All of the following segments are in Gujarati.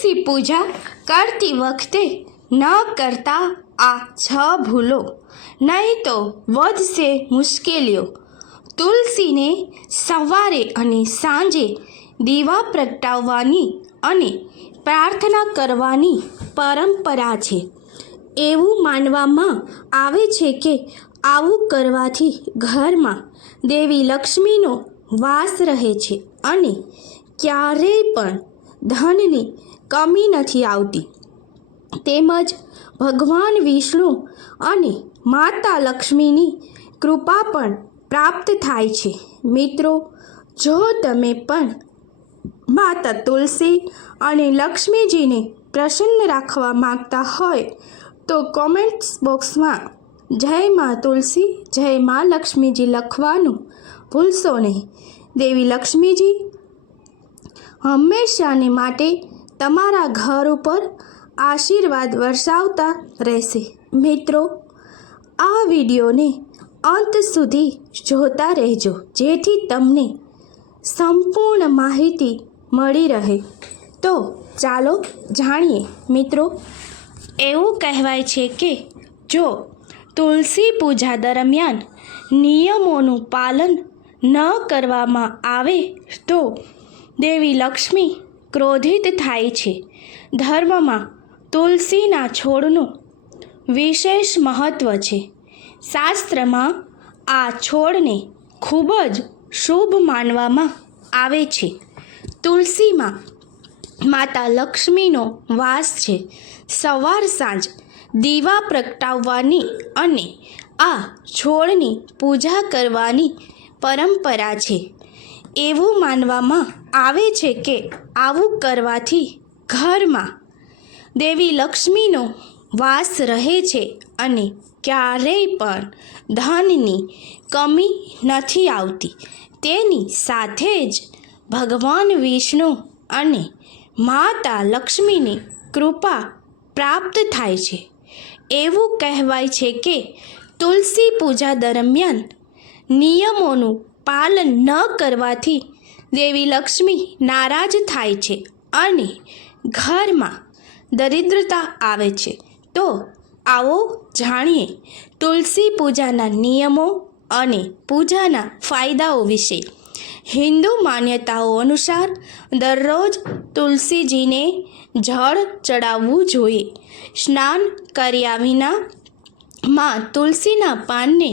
તુલસી પૂજા કરતી વખતે ન કરતા આ 6 ભૂલો, નહીં તો વધશે મુશ્કેલીઓ. તુલસીને સવારે અને સાંજે દીવા પ્રગટાવવાની અને પ્રાર્થના કરવાની પરંપરા છે. એવું માનવામાં આવે છે કે આવું કરવાથી ઘરમાં દેવી લક્ષ્મીનો વાસ રહે છે અને ક્યારેય પણ ધનની કમી નથી આવતી. તેમજ ભગવાન વિષ્ણુ અને માતા લક્ષ્મીની કૃપા પણ પ્રાપ્ત થાય છે. મિત્રો, જો તમે પણ માતા તુલસી અને લક્ષ્મીજીને પ્રસન્ન રાખવા માંગતા હોય તો કોમેન્ટ્સ બોક્સમાં જય મા તુલસી, જય મા લક્ષ્મીજી લખવાનું ભૂલશો નહીં. દેવી લક્ષ્મીજી હંમેશાને માટે તમારા ઘર ઉપર આશીર્વાદ વરસાવતા રહેશે. મિત્રો, આ વિડીયોને અંત સુધી જોતા રહેજો, જેથી તમને સંપૂર્ણ માહિતી મળી રહે. તો ચાલો જાણીએ. મિત્રો, એવું કહેવાય છે કે જો તુલસી પૂજા દરમિયાન નિયમોનું પાલન ન કરવામાં આવે તો દેવી લક્ષ્મી ક્રોધિત થાય છે. ધર્મમાં તુલસીના છોડનું વિશેષ મહત્ત્વ છે. શાસ્ત્રમાં આ છોડને ખૂબ જ શુભ માનવામાં આવે છે. તુલસીમાં માતા લક્ષ્મીનો વાસ છે. સવાર સાંજ દીવા પ્રગટાવવાની અને આ છોડની પૂજા કરવાની પરંપરા છે. એવું માનવામાં આવે છે કે આવું કરવાથી ઘરમાં દેવી લક્ષ્મીનો વાસ રહે છે અને ક્યારેય પણ ધનની કમી નથી આવતી. તેની સાથે જ ભગવાન વિષ્ણુ અને માતા લક્ષ્મીની કૃપા પ્રાપ્ત થાય છે. એવું કહેવાય છે કે તુલસી પૂજા દરમિયાન નિયમોનું પાલન ન કરવાથી દેવી લક્ષ્મી નારાજ થાય છે અને ઘરમાં દરિદ્રતા આવે છે. તો આવો જાણીએ તુલસી પૂજાના નિયમો અને પૂજાના ફાયદાઓ વિશે. હિન્દુ માન્યતાઓ અનુસાર દરરોજ તુલસીજીને જળ ચડાવવું જોઈએ. સ્નાન કર્યા વિના માં તુલસીના પાનને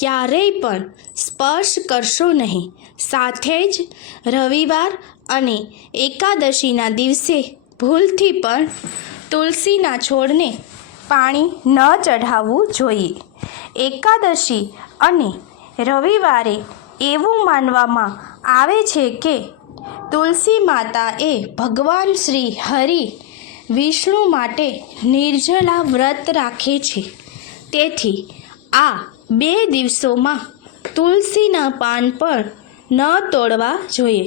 ક્યારેય પણ સ્પર્શ કરશો નહીં. સાથે જ રવિવાર અને એકાદશીના દિવસે ભૂલથી પણ તુલસીના છોડને પાણી ન ચઢાવવું જોઈએ. એકાદશી અને રવિવારે એવું માનવામાં આવે છે કે તુલસી માતા એ ભગવાન શ્રી હરિ વિષ્ણુ માટે નિર્જલા વ્રત રાખે છે. તેથી આ 2 દિવસોમાં તુલસીના પાન પણ ન તોડવા જોઈએ.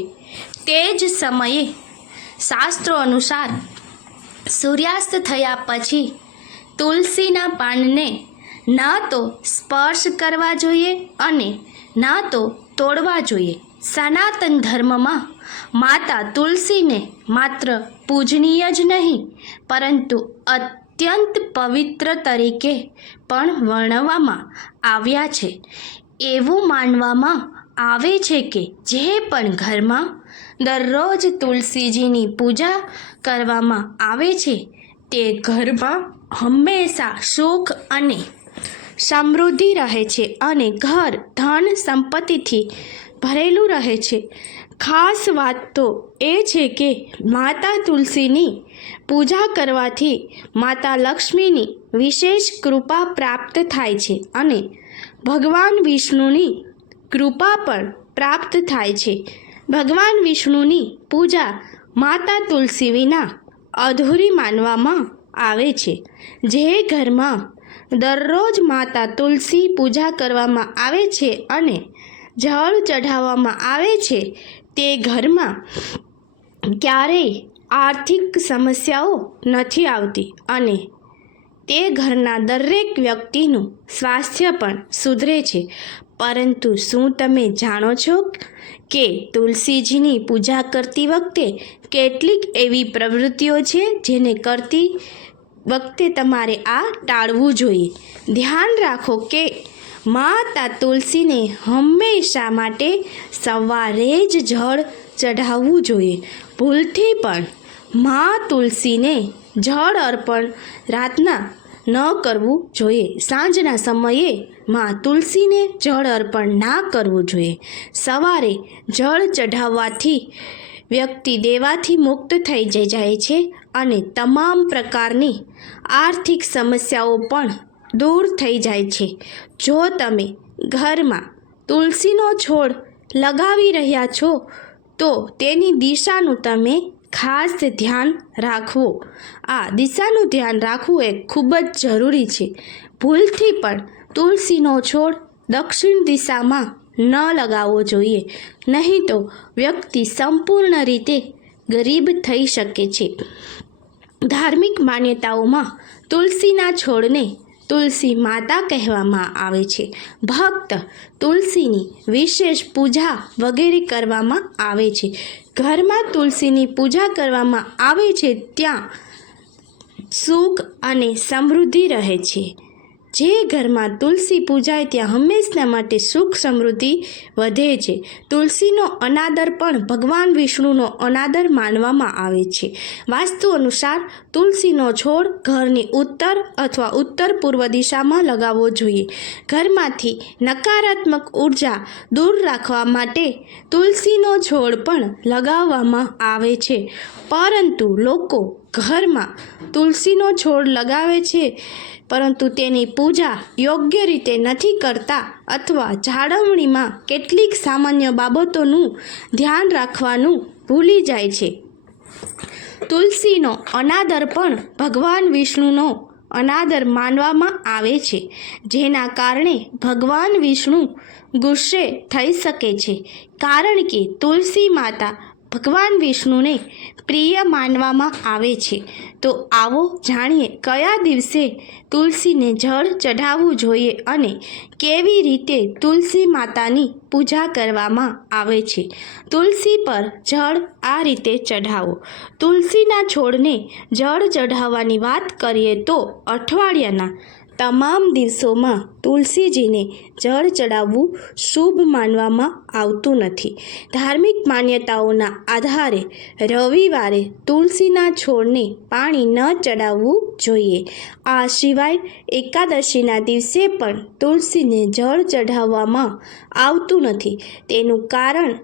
તે જ સમયે શાસ્ત્રો અનુસાર સૂર્યાસ્ત થયા પછી તુલસીના પાનને ન તો સ્પર્શ કરવા જોઈએ અને ન તો તોડવા જોઈએ. સનાતન ધર્મમાં માતા તુલસીને માત્ર પૂજનીય જ નહીં પરંતુ અત્યંત પવિત્ર તરીકે પણ વર્ણવવામાં આવ્યા છે. એવું માનવામાં આવે છે કે જે પણ ઘરમાં દરરોજ તુલસીજીની પૂજા કરવામાં આવે છે તે ઘરમાં હંમેશા સુખ અને સમૃદ્ધિ રહે છે અને ઘર ધન સંપત્તિથી ભરેલું રહે છે. ખાસ વાત તો એ છે કે માતા તુલસીની પૂજા કરવાથી માતા લક્ષ્મીની વિશેષ કૃપા પ્રાપ્ત થાય છે અને ભગવાન વિષ્ણુની કૃપા પણ પ્રાપ્ત થાય છે. ભગવાન વિષ્ણુની પૂજા માતા તુલસી વિના અધૂરી માનવામાં આવે છે. જે ઘરમાં દરરોજ માતા તુલસી પૂજા કરવામાં આવે છે અને જળ ચઢાવવામાં આવે છે તે ઘરમાં ક્યારેય આર્થિક સમસ્યાઓ નથી આવતી અને તે ઘરના દરેક વ્યક્તિનું સ્વાસ્થ્ય પણ સુધરે છે. પરંતુ શું તમે જાણો છો કે તુલસીજીની પૂજા કરતી વખતે કેટલીક એવી પ્રવૃત્તિઓ છે જેને કરતી વખતે તમારે આ ટાળવું જોઈએ? ધ્યાન રાખો કે માતા તુલસીને હંમેશા માટે સવારે જ જળ ચઢાવવું જોઈએ. ભૂલથી પણ મા તુલસીને જળ અર્પણ રાતના ન કરવું જોઈએ. સાંજના સમયે મા તુલસીને જળ અર્પણ ના કરવું જોઈએ. સવારે જળ ચઢાવવાથી વ્યક્તિ દેવાથી મુક્ત થઈ જાય છે અને તમામ પ્રકારની આર્થિક સમસ્યાઓ પણ દૂર થઈ જાય છે. જો તમે ઘરમાં તુલસીનો છોડ લગાવી રહ્યા છો તો તેની દિશાનું તમે ખાસ ધ્યાન રાખવું. આ દિશાનું ધ્યાન રાખવું એ ખૂબ જ જરૂરી છે. ભૂલથી પણ તુલસીનો છોડ દક્ષિણ દિશામાં ન લગાવવો જોઈએ, નહીં તો વ્યક્તિ સંપૂર્ણ રીતે ગરીબ થઈ શકે છે. ધાર્મિક માન્યતાઓમાં તુલસીના છોડને તુલસી માતા કહેવામાં આવે છે. ભક્ત તુલસીની વિશેષ પૂજા વગેરે કરવામાં આવે છે. ઘરમાં તુલસીની પૂજા કરવામાં આવે છે ત્યાં સુખ અને સમૃદ્ધિ રહે છે. જે ઘરમાં તુલસી પૂજાય ત્યાં હંમેશા માટે સુખ સમૃદ્ધિ વધે છે. તુલસીનો અનાદર પણ ભગવાન વિષ્ણુનો અનાદર માનવામાં આવે છે. વાસ્તુ અનુસાર તુલસીનો છોડ ઘરની ઉત્તર અથવા ઉત્તર પૂર્વ દિશામાં લગાવવો જોઈએ. ઘરમાંથી નકારાત્મક ઉર્જા દૂર રાખવા માટે તુલસીનો છોડ પણ લગાવવામાં આવે છે. પરંતુ લોકો ઘરમાં તુલસીનો છોડ લગાવે છે પરંતુ તેની પૂજા યોગ્ય રીતે નથી કરતા અથવા જાળવણીમાં કેટલીક સામાન્ય બાબતોનું ધ્યાન રાખવાનું ભૂલી જાય છે. તુલસીનો અનાદર પણ ભગવાન વિષ્ણુનો અનાદર માનવામાં આવે છે, જેના કારણે ભગવાન વિષ્ણુ ગુસ્સે થઈ શકે છે. કારણ કે તુલસી માતા ભગવાન વિષ્ણુને પ્રિય માનવામાં આવે છે. તો આવો જાણીએ કયા દિવસે તુલસીને જળ ચઢાવવું જોઈએ અને કેવી રીતે તુલસી માતાની પૂજા કરવામાં આવે છે. તુલસી પર જળ આ રીતે ચઢાવો. તુલસીના છોડને જળ ચઢાવવાની વાત કરીએ તો અઠવાડિયાના તમામ દિવસોમાં તુલસીજીને જળ ચડાવવું શુભ માનવામાં આવતું નથી. ધાર્મિક માન્યતાઓના આધારે રવિવારે તુલસીના છોડને પાણી ન ચડાવવું જોઈએ. આ સિવાય એકાદશીના દિવસે પણ તુલસીને જળ ચઢાવવામાં આવતું નથી. તેનું કારણ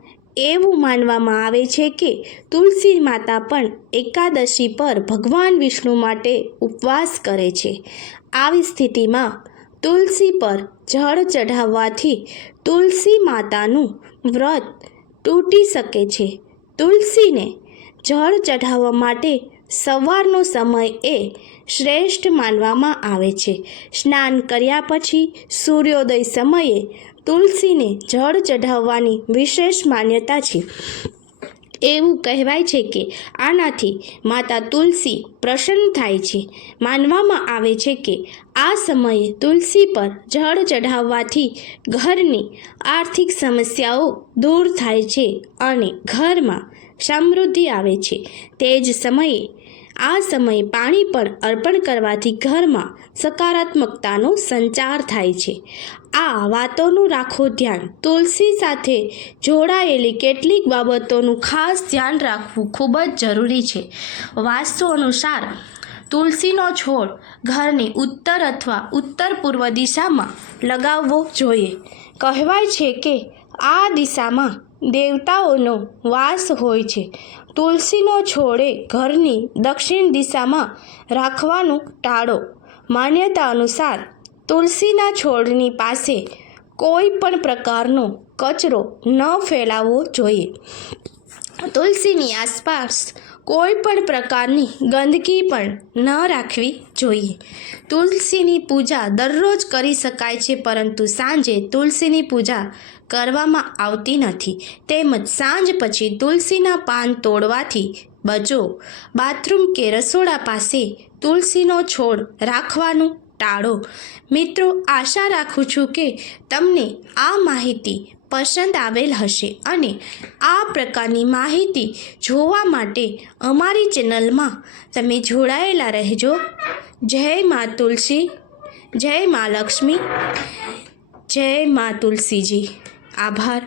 એવું માનવામાં આવે છે કે તુલસી માતા પણ એકાદશી પર ભગવાન વિષ્ણુ માટે ઉપવાસ કરે છે. આવી સ્થિતિમાં તુલસી પર જળ ચઢાવવાથી તુલસી માતાનું વ્રત તૂટી શકે છે. તુલસીને જળ ચઢાવવા માટે સવારનો સમય એ શ્રેષ્ઠ માનવામાં આવે છે. સ્નાન કર્યા પછી સૂર્યોદય સમયે તુલસીને જળ ચઢાવવાની વિશેષ માન્યતા છે. એવું કહેવાય છે કે આનાથી માતા તુલસી પ્રસન્ન થાય છે. માનવામાં આવે છે કે આ સમયે તુલસી પર જળ ચઢાવવાથી ઘરની આર્થિક સમસ્યાઓ દૂર થાય છે અને ઘરમાં સમૃદ્ધિ આવે છે. તે જ સમયે આ સમયે પાણી પણ અર્પણ કરવાથી ઘરમાં સકારાત્મકતાનો સંચાર થાય છે. આ વાતોનું રાખો ધ્યાન. તુલસી સાથે જોડાયેલી કેટલીક બાબતોનું ખાસ ધ્યાન રાખવું ખૂબ જ જરૂરી છે. વાસ્તુ અનુસાર તુલસીનો છોડ ઘરની ઉત્તર અથવા ઉત્તર પૂર્વ દિશામાં લગાવવો જોઈએ. કહેવાય છે કે આ દિશામાં દેવતાઓનો વાસ હોય છે. તુલસીનો છોડે ઘરની દક્ષિણ દિશામાં રાખવાનું ટાળો. માન્યતા અનુસાર તુલસીના છોડની પાસે કોઈ પણ પ્રકારનો કચરો ન ફેલાવવો જોઈએ. તુલસીની આસપાસ કોઈ પણ પ્રકારની ગંદકી પણ ન રાખવી જોઈએ. તુલસીની પૂજા દરરોજ કરી શકાય છે, પરંતુ સાંજે તુલસીની પૂજા કરવામાં આવતી નથી. તેમજ સાંજ પછી તુલસીના પાન તોડવાથી બચો. બાથરૂમ કે રસોડા પાસે તુલસીનો છોડ રાખવાનું ટાળો. મિત્રો, આશા રાખું છું કે તમને આ માહિતી પસંદ આવેલ હશે અને આ પ્રકારની માહિતી જોવા માટે અમારી ચેનલમાં તમે જોડાયેલા રહેજો. જય મા તુલસી, જય મા લક્ષ્મી, જય મા તુલસીજી. આભાર.